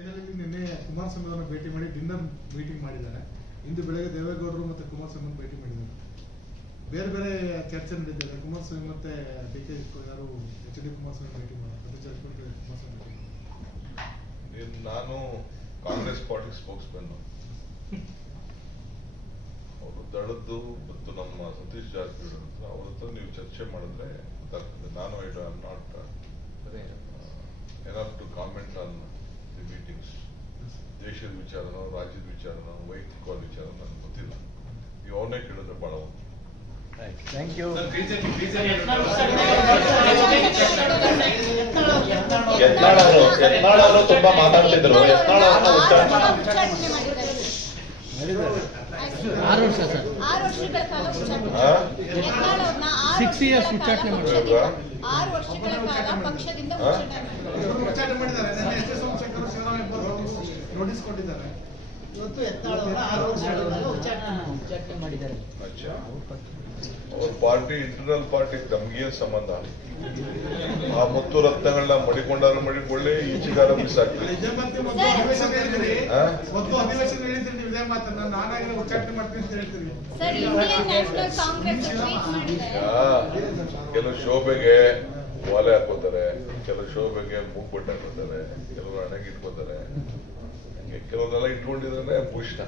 ದೆಹಲಿಯಲ್ಲಿ ನಿನ್ನೆ ಕುಮಾರಸ್ವಾಮಿ ಅವರನ್ನು ಭೇಟಿ ಮಾಡಿ ಡಿನ್ನರ್ ಮೀಟಿಂಗ್ ಮಾಡಿದ್ದಾರೆ. ಇಂದು ಬೆಳಗ್ಗೆ ದೇವೇಗೌಡರು ಮತ್ತೆ ಕುಮಾರಸ್ವಾಮಿ ಭೇಟಿ ಮಾಡಿದ್ದಾರೆ. ಬೇರೆ ಬೇರೆ ಚರ್ಚೆ ನಡೀತಿದೆ. ಕುಮಾರಸ್ವಾಮಿ ಮತ್ತೆ ಡಿ ಕೆ ಯಾರು ಎಚ್ ಡಿ ಕುಮಾರಸ್ವಾಮಿ ಭೇಟಿ ಮಾಡಿ ಅದು ಜಾರಕಿಹೊಳಿ ಕುಮಾರಸ್ವಾಮಿ ಭೇಟಿ ನಾನು ಕಾಂಗ್ರೆಸ್ ಪಾರ್ಟಿ ಸ್ಪೋಕ್ಸ್ ಮ್ಯಾನ್ ಅವರು ದಳದ್ದು ಮತ್ತು ನಮ್ಮ ಸತೀಶ್ ಜಾರಕಿಹೊಳಿ ಅವರ ಹತ್ರ ನೀವು ಚರ್ಚೆ ಮಾಡಿದ್ರೆ ಗೊತ್ತಾಗ್ತದೆ. ನಾನು I am not enough to comment on the meetings ದೇಶದ ವಿಚಾರನೋ ರಾಜ್ಯದ ವಿಚಾರನೋ ವೈಯಕ್ತಿಕವಾದ ವಿಚಾರ ನನಗೆ ಗೊತ್ತಿಲ್ಲ. ನೀವು ಅವನ್ನೇ ಕೇಳಿದ್ರೆ ಬಹಳ ಒಂದು ಥ್ಯಾಂಕ್ ಯು ತುಂಬಾ ಮಾತಾಡ್ತಿದ್ರು. ಆರು ವರ್ಷ ಸರ್. ಆರು ಇಯರ್ಸ್ ಉಚ್ಚಾಟನೆ ಮಾಡಿದ್ರು. ಪಕ್ಷದಿಂದ- ಆರು ವರ್ಷಗಳ ಕಾಲ ಪಕ್ಷದಿಂದ? ಉಚ್ಚಾಟನೆ ಮಾಡಿದ್ದಾರೆ. ನೋಟಿಸ್ ಕೊಟ್ಟಿದ್ದಾರೆ. ಇವತ್ತು ಆರು ಉಚ್ಚಾಟನೆ ಮಾಡಿದ್ದಾರೆ. ಅಚ್ಚಾ. ಅವ್ರ ಪಾರ್ಟಿ ಇಂಟರ್ನಲ್ ಪಾರ್ಟಿ ತಮ್ಗೇನ್ ಸಂಬಂಧ. ಆ ಮುತ್ತು ರತ್ನಗಳನ್ನ ಮಡಿಕೊಂಡಾರು ಮಡಿಕೊಳ್ಳಿ ಈಚೆಗಾರ ಆ, ಕೆಲವು ಶೋಭೆಗೆ ಒಲೆ ಹಾಕೋತಾರೆ ಕೆಲವು ಶೋಭೆಗೆ ಮೂಗ್ಬಟ್ಟು ಹಾಕೋತಾರೆ. ಹಣೆಗೆ ಇಟ್ಕೋತಾರೆ. ಹಂಗೆ ಕೆಲವರೆಲ್ಲ ಇಟ್ಕೊಂಡಿದ್ದಾರೆ ಭೂಷಣ